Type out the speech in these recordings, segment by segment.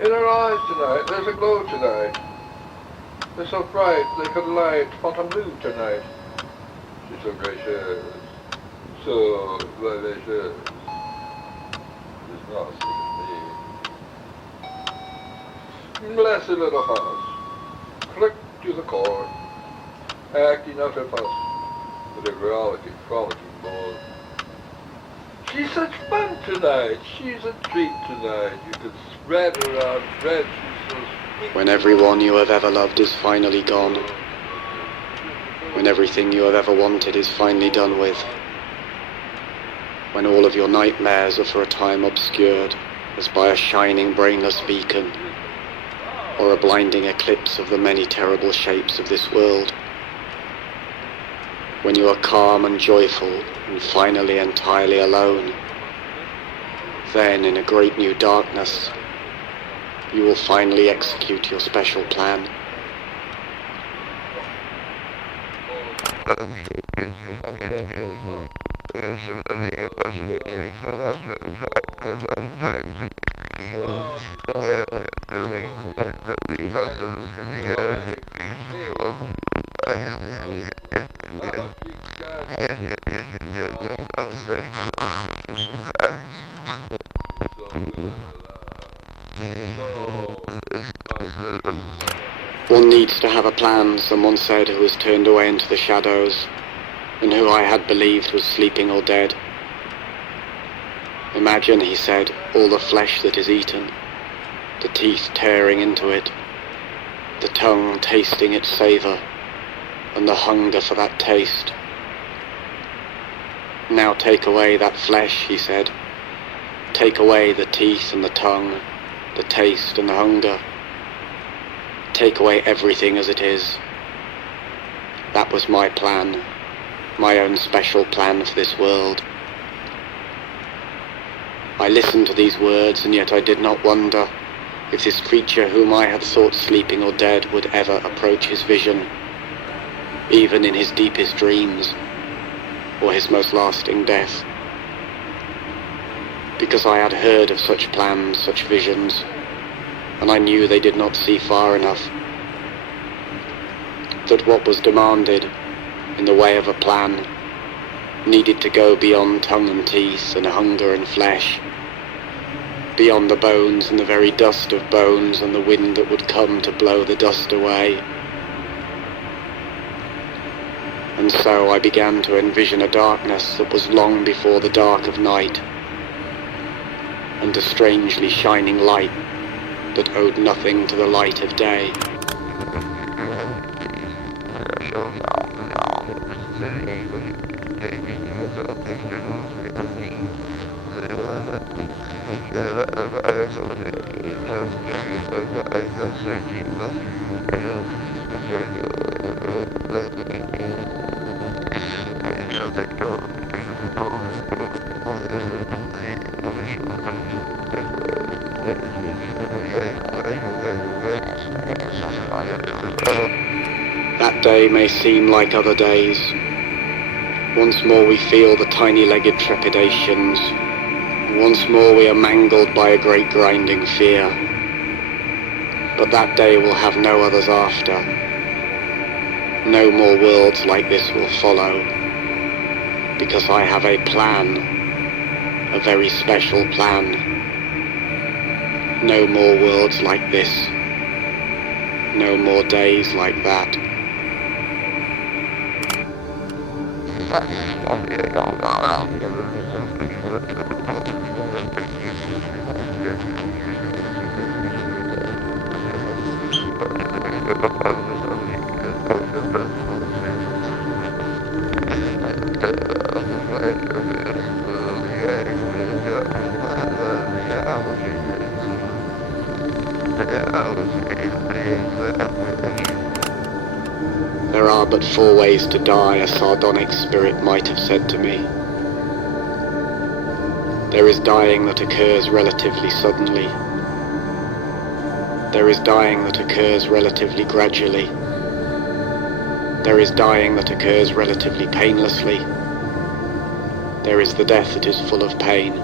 In her eyes tonight, there's a glow tonight. They're so bright, they could light Fontainebleau tonight. She's so gracious, so vivacious. She's nasty to me. Blessed little house, click to the core, acting out her fuss with a frolicking ball. She's such fun tonight, she's a treat tonight. You can spread her out, bread, she's so sweet. When everyone you have ever loved is finally gone, when everything you have ever wanted is finally done with, when all of your nightmares are for a time obscured as by a shining brainless beacon, or a blinding eclipse of the many terrible shapes of this world, when you are calm and joyful and finally entirely alone, then in a great new darkness, you will finally execute your special plan. One needs to have a plan, someone said, who was turned away into the shadows, and who I had believed was sleeping or dead. Imagine, he said, all the flesh that is eaten, the teeth tearing into it, the tongue tasting its savour, and the hunger for that taste. Now take away that flesh, he said. Take away the teeth and the tongue, the taste and the hunger. Take away everything as it is. That was my plan, my own special plan for this world. I listened to these words, and yet I did not wonder if this creature whom I had thought sleeping or dead would ever approach his vision, even in his deepest dreams, or his most lasting death. Because I had heard of such plans, such visions, and I knew they did not see far enough. That what was demanded in the way of a plan needed to go beyond tongue and teeth and hunger and flesh, beyond the bones and the very dust of bones and the wind that would come to blow the dust away. And so I began to envision a darkness that was long before the dark of night, and a strangely shining light that owed nothing to the light of day. That day may seem like other days. Once more we feel the tiny-legged trepidations. Once more we are mangled by a great grinding fear. But that day will have no others after. No more worlds like this will follow. Because I have a plan. A very special plan. No more worlds like this. No more days like that. There are but 4 ways to die, a sardonic spirit might have said to me. There is dying that occurs relatively suddenly. There is dying that occurs relatively gradually. There is dying that occurs relatively painlessly. There is the death that is full of pain.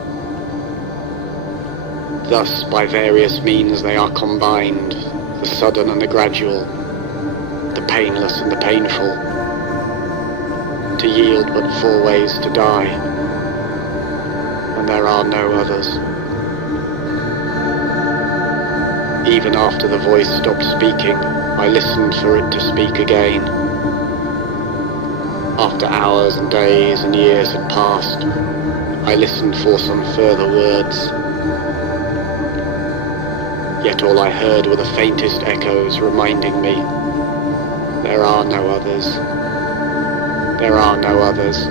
Thus, by various means they are combined, the sudden and the gradual, the painless and the painful, to yield but 4 ways to die, and there are no others. Even after the voice stopped speaking, I listened for it to speak again. After hours and days and years had passed, I listened for some further words. Yet all I heard were the faintest echoes reminding me, there are no others. There are no others.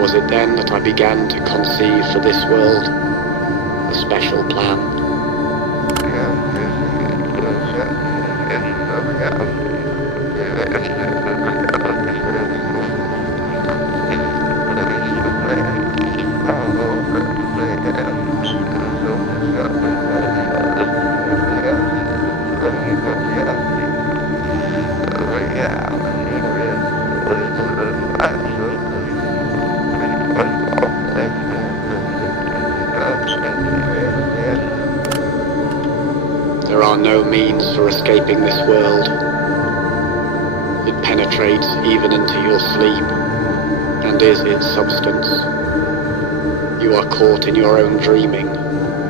Was it then that I began to conceive for this world a special plan? There are no means for escaping this world. It penetrates even into your sleep, and is its substance. You are caught in your own dreaming,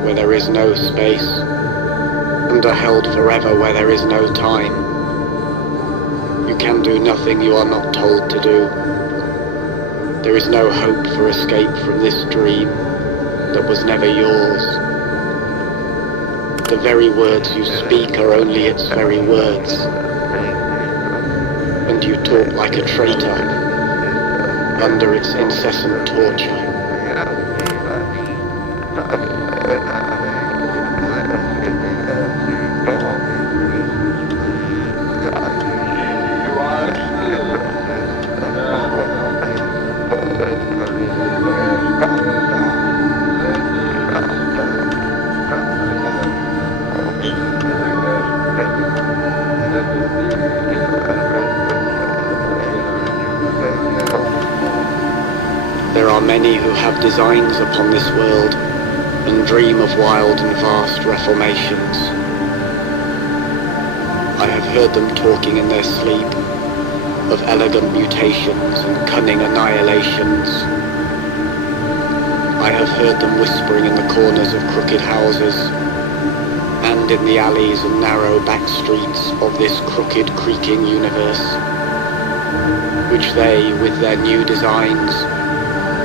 where there is no space, and are held forever where there is no time. You can do nothing you are not told to do. There is no hope for escape from this dream that was never yours. The very words you speak are only its very words, and you talk like a traitor under its incessant torture. There are many who have designs upon this world and dream of wild and vast reformations. I have heard them talking in their sleep of elegant mutations and cunning annihilations. I have heard them whispering in the corners of crooked houses and in the alleys and narrow back streets of this crooked, creaking universe, which they, with their new designs,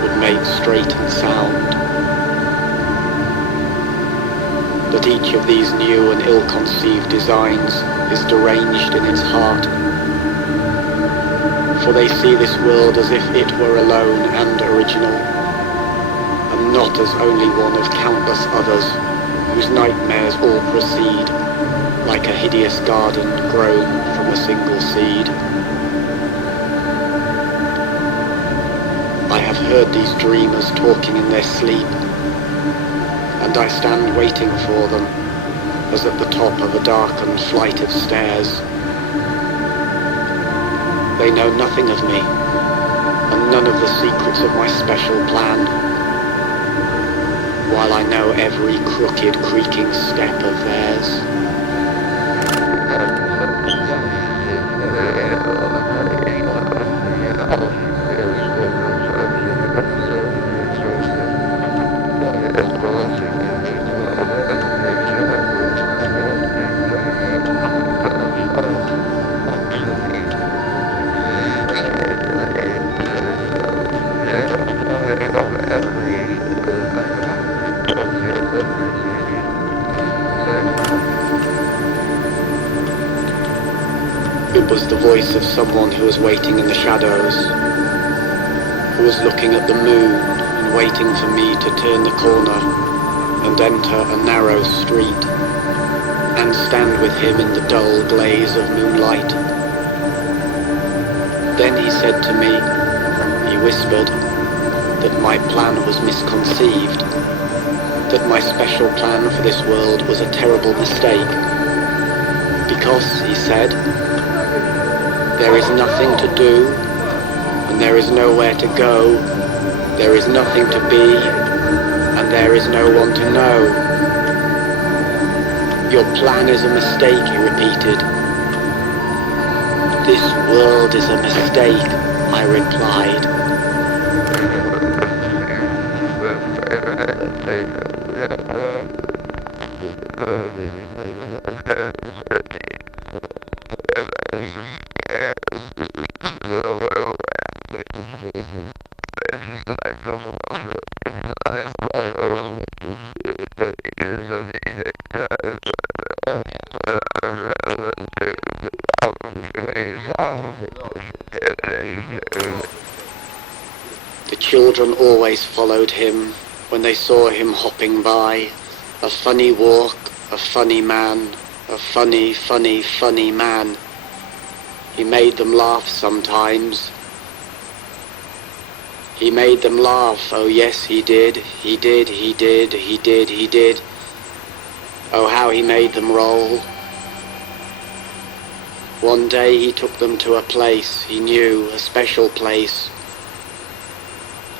would make straight and sound. That each of these new and ill-conceived designs is deranged in its heart, for they see this world as if it were alone and original, and not as only one of countless others whose nightmares all proceed, like a hideous garden grown from a single seed. I have heard these dreamers talking in their sleep, and I stand waiting for them, as at the top of a darkened flight of stairs. They know nothing of me, and none of the secrets of my special plan, while I know every crooked, creaking step of theirs. It was the voice of someone who was waiting in the shadows, who was looking at the moon and waiting for me to turn the corner and enter a narrow street and stand with him in the dull glaze of moonlight. Then he said to me, he whispered, that my plan was misconceived, that my special plan for this world was a terrible mistake, because, he said, there is nothing to do, and there is nowhere to go, there is nothing to be, and There is no one to know. Your plan is a mistake, he repeated. This world is a mistake, I replied. The children always followed him when they saw him hopping by. A funny walk, a funny man, a funny, funny, funny man. He made them laugh sometimes. He made them laugh, oh yes he did, he did, he did, he did, he did. Oh how he made them roll. One day he took them to a place he knew, a special place,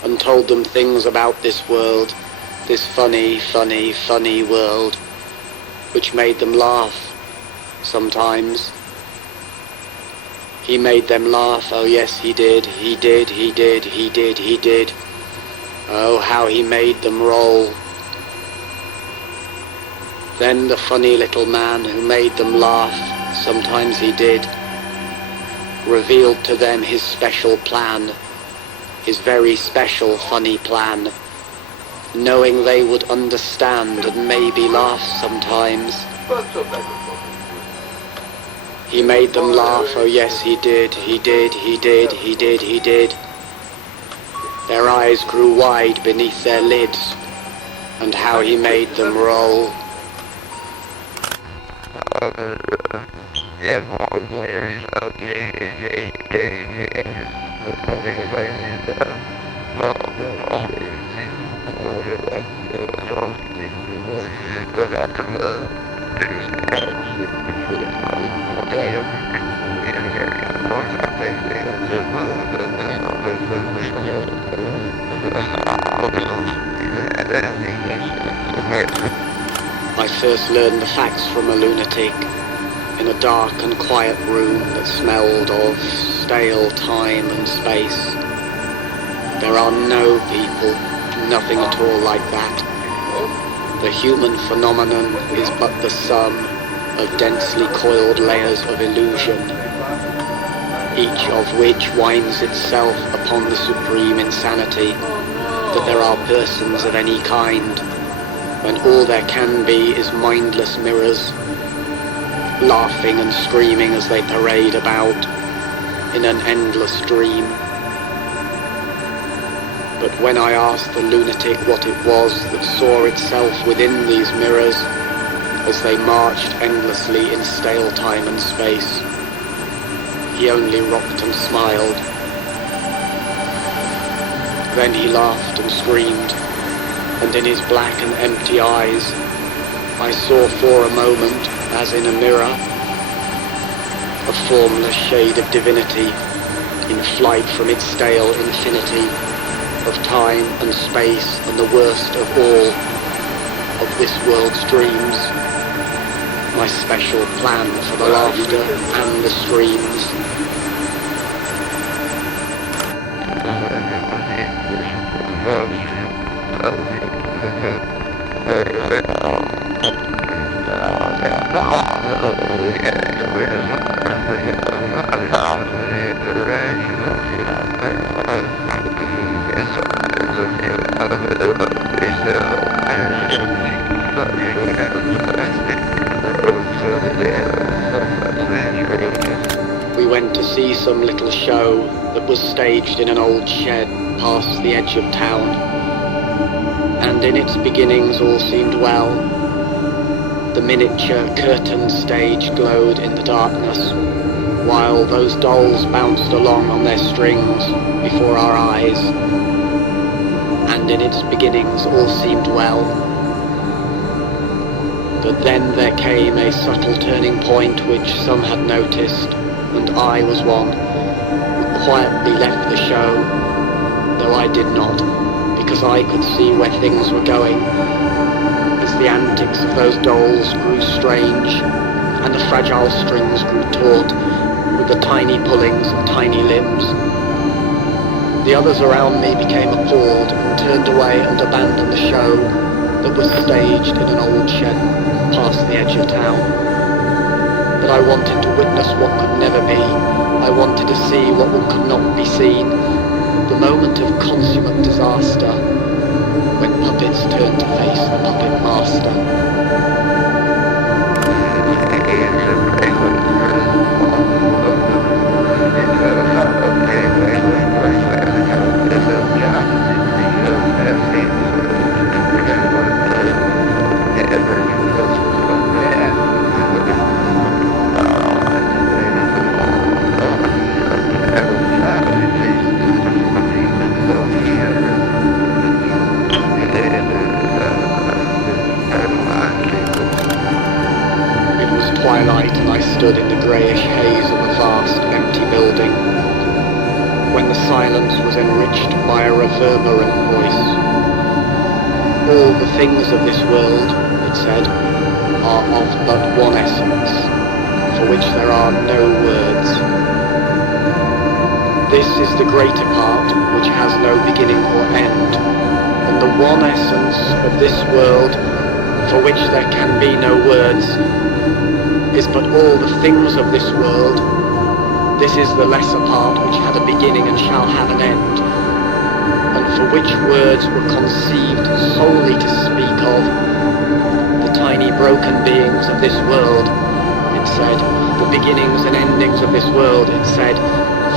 and told them things about this world, this funny, funny, funny world, which made them laugh sometimes. He made them laugh, oh yes he did, he did, he did, he did, he did. Oh how he made them roll. Then the funny little man who made them laugh, sometimes he did, revealed to them his special plan, his very special funny plan, knowing they would understand and maybe laugh sometimes. He made them laugh, oh yes he did, he did, he did, he did, he did. Their eyes grew wide beneath their lids, and how he made them roll. I first learned the facts from a lunatic in a dark and quiet room that smelled of stale time and space. There are no people, nothing at all like that. The human phenomenon is but the sum of densely coiled layers of illusion, each of which winds itself upon the supreme insanity that there are persons of any kind, when all there can be is mindless mirrors, laughing and screaming as they parade about in an endless dream. But when I asked the lunatic what it was that saw itself within these mirrors as they marched endlessly in stale time and space, he only rocked and smiled. Then he laughed and screamed, and in his black and empty eyes I saw for a moment, as in a mirror, a formless shade of divinity in flight from its stale infinity of time and space, and the worst of all of this world's dreams, my special plan for the laughter and the streams. We went to see some little show that was staged in an old shed past the edge of town, and in its beginnings all seemed well. The miniature curtained stage glowed in the darkness, while those dolls bounced along on their strings before our eyes, and in its beginnings all seemed well. But then there came a subtle turning point which some had noticed, and I was one who quietly left the show, though I did not, because I could see where things were going, as the antics of those dolls grew strange, and the fragile strings grew taut, with the tiny pullings of tiny limbs. The others around me became appalled and turned away and abandoned the show that was staged in an old shed past the edge of town. But I wanted to witness what could never be. I wanted to see what could not be seen. The moment of consummate disaster, when puppets turned to face the puppet master. Twilight, and I stood in the greyish haze of a vast, empty building, when the silence was enriched by a reverberant voice. All the things of this world, it said, are of but one essence, for which there are no words. This is the greater part, which has no beginning or end, and the one essence of this world, for which there can be no words, is but all the things of this world. This is the lesser part which had a beginning and shall have an end, and for which words were conceived solely to speak of the tiny broken beings of this world, it said, the beginnings and endings of this world, it said,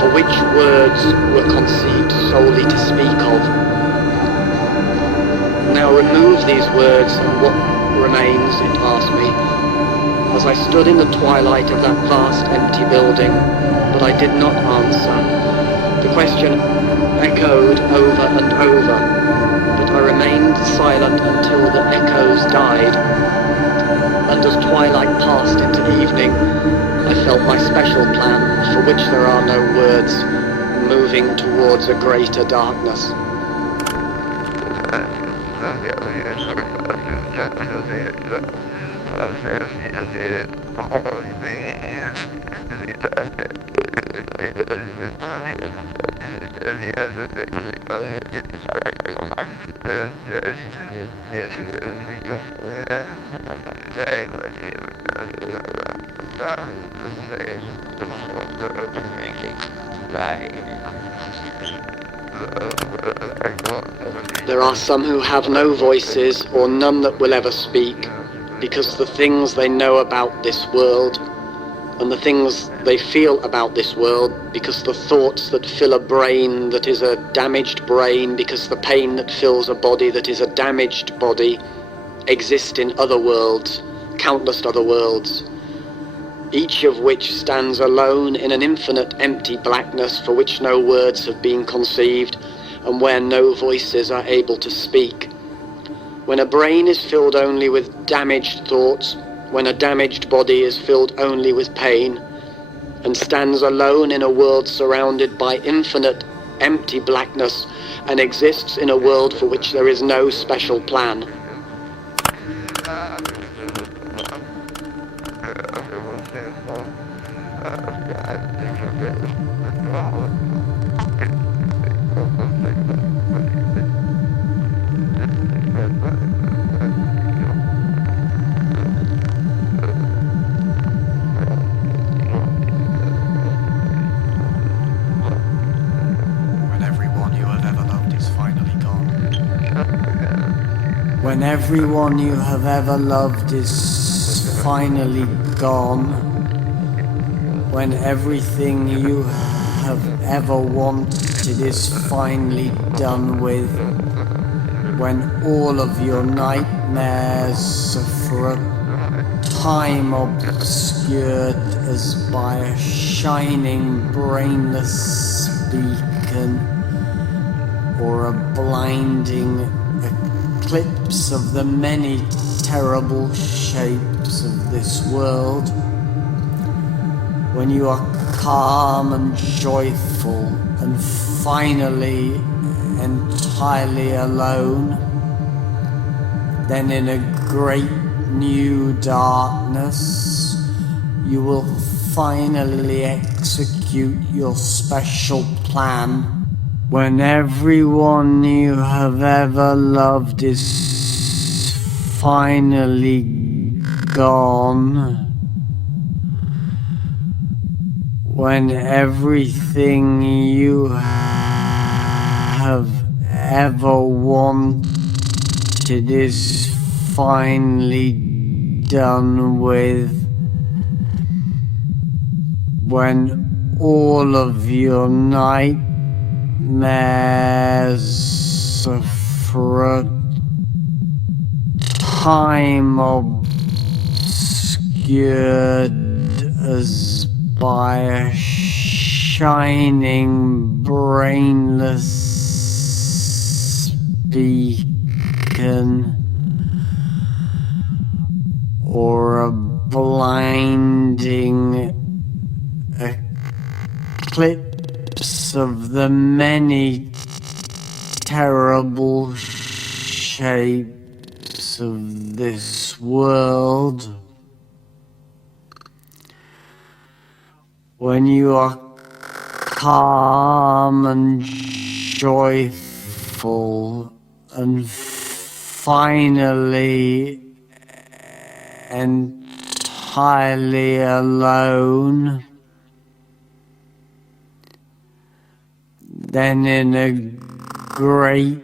for which words were conceived solely to speak of. Now remove these words, and what remains, it asked me, as I stood in the twilight of that vast empty building, but I did not answer. The question echoed over and over, but I remained silent until the echoes died. And as twilight passed into evening, I felt my special plan, for which there are no words, moving towards a greater darkness. There are some who have no voices, or none that will ever speak, because the things they know about this world, and the things they feel about this world, because the thoughts that fill a brain that is a damaged brain, because the pain that fills a body that is a damaged body, exist in other worlds, countless other worlds, each of which stands alone in an infinite empty blackness for which no words have been conceived, and where no voices are able to speak. When a brain is filled only with damaged thoughts, when a damaged body is filled only with pain, and stands alone in a world surrounded by infinite empty blackness, and exists in a world for which there is no special plan. When everyone you have ever loved is finally gone, when everything you have ever wanted is finally done with, when all of your nightmares are for a time obscured as by a shining brainless beacon or a blinding eclipse of the many terrible shapes of this world, when you are calm and joyful and finally entirely alone, then in a great new darkness, you will finally execute your special plan. When everyone you have ever loved is finally gone, when everything you have ever wanted is finally done with, when all of your nightmares for a time obscured as by a shining brainless beacon or a blinding eclipse of the many terrible shapes of this world, when you are calm and joyful and finally entirely alone, then in a great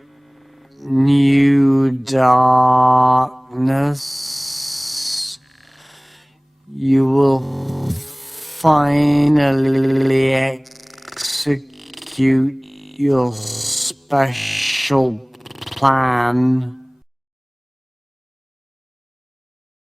new darkness, you will finally execute your special plan.